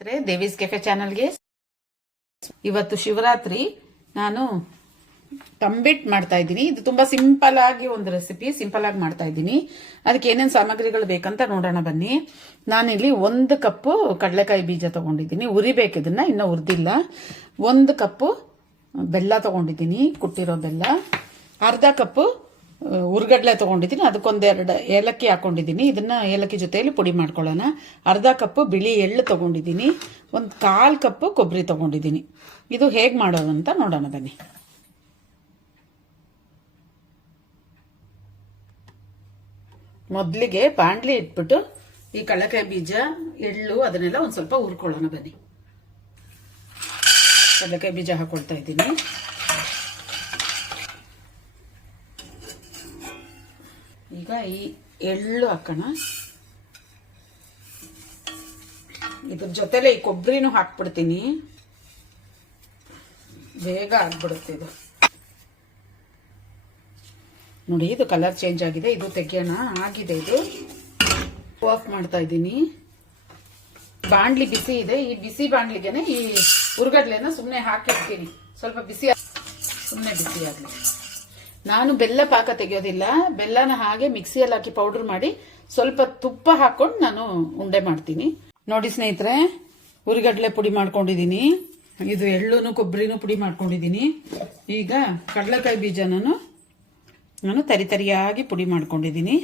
ದೇವೀಸ್ cafe ಚಾನಲ್ಗೆ ಇವತ್ತು ಶಿವರಾತ್ರಿ ನಾನು ತಂಬಿಟ್ ಮಾಡ್ತಾ ಇದ್ದೀನಿ. ಇದು ತುಂಬಾ ಸಿಂಪಲ್ ಆಗಿ ಒಂದು ರೆಸಿಪಿ, ಸಿಂಪಲ್ ಆಗಿ ಮಾಡ್ತಾ ಇದ್ದೀನಿ. ಅದಕ್ಕೆ ಏನೇನು ಸಾಮಗ್ರಿಗಳು ಬೇಕಂತ ನೋಡೋಣ ಬನ್ನಿ. ನಾನಿಲ್ಲಿ 1 ಕಪ್ಪು ಕಡಲೆಕಾಯಿ ಬೀಜ ತಗೊಂಡಿದ್ದೀನಿ, ಉರಿಬೇಕು, ಇದನ್ನ ಇನ್ನೂ ಹುರಿದಿಲ್ಲ. 1 ಕಪ್ಪು ಬೆಲ್ಲ ತಗೊಂಡಿದ್ದೀನಿ, ಕುಟ್ಟಿರೋ ಬೆಲ್ಲ. ಅರ್ಧ ಕಪ್ಪು ಉರ್ಗಡ್ಲೆ ತಗೊಂಡಿದ್ದೀನಿ, ಅದಕ್ಕೊಂದೆರಡು ಏಲಕ್ಕಿ ಹಾಕೊಂಡಿದ್ದೀನಿ. ಇದನ್ನ ಏಲಕ್ಕಿ ಜೊತೆಯಲ್ಲಿ ಪುಡಿ ಮಾಡ್ಕೊಳ್ಳೋಣ. ಅರ್ಧ ಕಪ್ಪು ಬಿಳಿ ಎಳ್ಳು ತಗೊಂಡಿದ್ದೀನಿ, 1/4 ಕಪ್ಪು ಕೊಬ್ಬರಿ ತಗೊಂಡಿದ್ದೀನಿ. ಇದು ಹೇಗೆ ಮಾಡೋದು ಅಂತ ನೋಡೋಣ ಬನ್ನಿ. ಮೊದಲಿಗೆ ಬಾಂಡ್ಲಿ ಇಟ್ಬಿಟ್ಟು ಈ ಕಡಲೆಕಾಯಿ ಬೀಜ, ಎಳ್ಳು ಅದನ್ನೆಲ್ಲ ಒಂದು ಸ್ವಲ್ಪ ಹುರ್ಕೊಳ್ಳೋಣ ಬನ್ನಿ. ಕಡಲೆಕಾಯಿ ಬೀಜ ಹಾಕೊಳ್ತಾ ಇದ್ದೀನಿ. ಈಗ ಈ ಎಳ್ಳು ಹಾಕೋಣ. ಇದ್ರ ಜೊತೆಲೆ ಈ ಕೊಬ್ಬರಿನೂ ಹಾಕ್ಬಿಡ್ತೀನಿ, ಬೇಗ ಆಗ್ಬಿಡುತ್ತೆ ಇದು. ನೋಡಿ, ಇದು ಕಲರ್ ಚೇಂಜ್ ಆಗಿದೆ, ಇದು ತೆಗೆಯೋಣ. ಆಗಿದೆ, ಇದು ಆಫ್ ಮಾಡ್ತಾ ಇದ್ದೀನಿ. ಬಾಂಡ್ಲಿ ಬಿಸಿ ಇದೆ, ಈ ಬಿಸಿ ಬಾಂಡ್ಲಿಗೆನೆ ಈ ಉರ್ಗಡ್ಲೆನ ಸುಮ್ಮನೆ ಹಾಕಿರ್ತೀನಿ, ಸ್ವಲ್ಪ ಬಿಸಿ, ಸುಮ್ಮನೆ ಬಿಸಿ ಆಗಲಿ. ನಾನು ಬೆಲ್ಲ ಪಾಕ ತೆಗೆಯೋದಿಲ್ಲ, ಬೆಲ್ಲನ ಹಾಗೆ ಮಿಕ್ಸಿಯಲ್ಲಿ ಹಾಕಿ ಪೌಡರ್ ಮಾಡಿ ಸ್ವಲ್ಪ ತುಪ್ಪ ಹಾಕೊಂಡು ನಾನು ಉಂಡೆ ಮಾಡ್ತೀನಿ. ನೋಡಿ ಸ್ನೇಹಿತರೆ, ಉರಿಗಡ್ಲೆ ಪುಡಿ ಮಾಡ್ಕೊಂಡಿದ್ದೀನಿ, ಇದು ಎಳ್ಳುನು ಕೊಬ್ಬರಿನೂ ಪುಡಿ ಮಾಡ್ಕೊಂಡಿದ್ದೀನಿ. ಈಗ ಕಡಲೆಕಾಯಿ ಬೀಜ ನಾನು ತರಿಯಾಗಿ ಪುಡಿ ಮಾಡ್ಕೊಂಡಿದ್ದೀನಿ.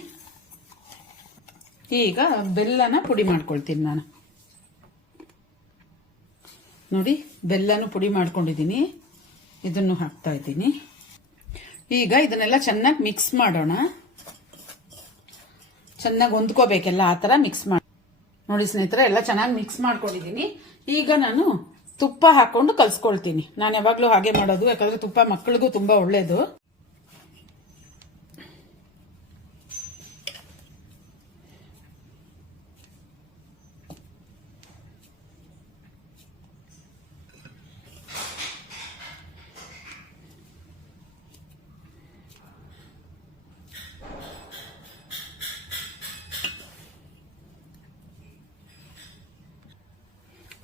ಈಗ ಬೆಲ್ಲನ ಪುಡಿ ಮಾಡ್ಕೊಳ್ತೀನಿ ನಾನು. ನೋಡಿ, ಬೆಲ್ಲನೂ ಪುಡಿ ಮಾಡ್ಕೊಂಡಿದ್ದೀನಿ, ಇದನ್ನು ಹಾಕ್ತಾ ಇದ್ದೀನಿ. ಈಗ ಇದನ್ನೆಲ್ಲ ಚೆನ್ನಾಗಿ ಮಿಕ್ಸ್ ಮಾಡೋಣ. ಚೆನ್ನಾಗಿ ಹೊಂದ್ಕೋಬೇಕೆಲ್ಲ, ಆ ಥರ ಮಿಕ್ಸ್ ಮಾಡಿ. ನೋಡಿ ಸ್ನೇಹಿತರೆ, ಎಲ್ಲ ಚೆನ್ನಾಗಿ ಮಿಕ್ಸ್ ಮಾಡ್ಕೊಂಡಿದ್ದೀನಿ. ಈಗ ನಾನು ತುಪ್ಪ ಹಾಕೊಂಡು ಕಲ್ಸ್ಕೊಳ್ತೀನಿ. ನಾನು ಯಾವಾಗಲೂ ಹಾಗೆ ಮಾಡೋದು, ಯಾಕಂದ್ರೆ ತುಪ್ಪ ಮಕ್ಕಳಿಗೂ ತುಂಬಾ ಒಳ್ಳೇದು.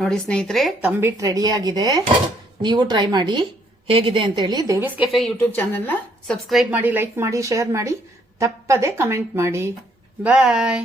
ನೋಡಿ ಸ್ನೇಹಿತರೆ, ತಂಬಿಟ್ ರೆಡಿ ಆಗಿದೆ. ನೀವು ಟ್ರೈ ಮಾಡಿ, ಹೇಗಿದೆ ಅಂತ ಹೇಳಿ. ದೇವೀಸ್ ಕೆಫೆ ಯೂಟ್ಯೂಬ್ ಚಾನೆಲ್ನ ಸಬ್ಸ್ಕ್ರೈಬ್ ಮಾಡಿ, ಲೈಕ್ ಮಾಡಿ, ಶೇರ್ ಮಾಡಿ, ತಪ್ಪದೆ ಕಮೆಂಟ್ ಮಾಡಿ. ಬಾಯ್.